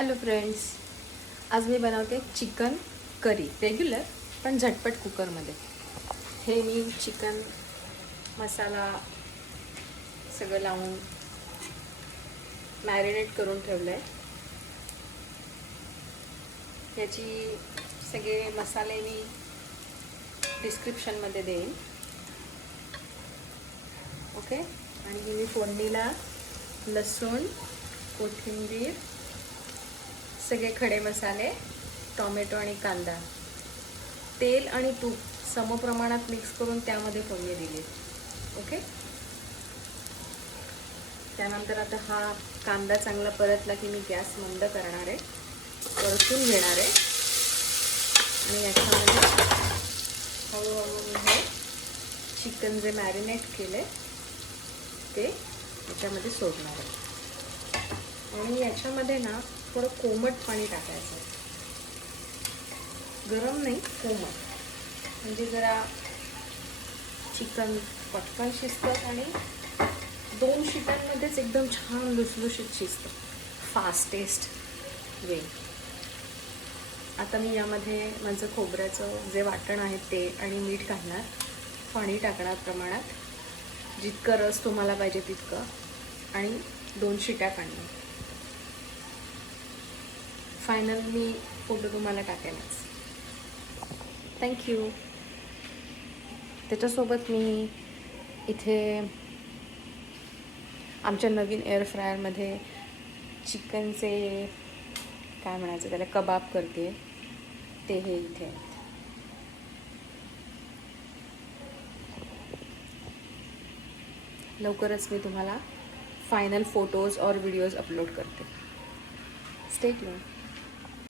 Hello friends, आज मी बनवते chicken curry regular पण झटपट कुकरमध्ये. हे मी चिकन मसाला सगळं लावून मॅरिनेट करून ठेवलं आहे. याची सगळे मसाले मी डिस्क्रिप्शनमध्ये देईन. ओके. आणि मी फोडणीला लसूण, कोथिंबीर, सगळे खडे मसाले, टोमॅटो आणि कांदा, तेल आणि तूप समप्रमाणात मिक्स करून त्यामध्ये फोडणी दिली. ओके. त्यानंतर आता हा कांदा चांगला परतला की मी गॅस मंद करणार आहे, परतून घेणार आहे आणि याच्यामध्ये हळूहळू मी हे चिकन जे मॅरिनेट केले ते याच्यामध्ये सोडणार आहे. आणि याच्यामध्ये ना थोडं कोमट पाणी टाकायचं, गरम नाही, कोमट, म्हणजे जरा चिकन पटकन शिजतं आणि 2 शिट्यांमध्येच एकदम छान लुसलुशीत शिजतं, फास्टेस्ट वे. आता मी यामध्ये माझं खोबऱ्याचं जे वाटण आहे ते आणि मीठ घालणार, पाणी टाकणार प्रमाणात, जितकं रस तुम्हाला पाहिजे तितकं, आणि 2 शिट्या काढणार. फायनल मी फोटो तुम्हाला टाकेनच. थँक्यू. त्याच्यासोबत मी इथे आमच्या नवीन एअर फ्रायरमध्ये चिकनचे काय म्हणायचं त्याला, कबाब करते, ते हे इथे आहेत. लवकरच मी तुम्हाला फायनल फोटोज और व्हिडिओज अपलोड करते. Stay tune.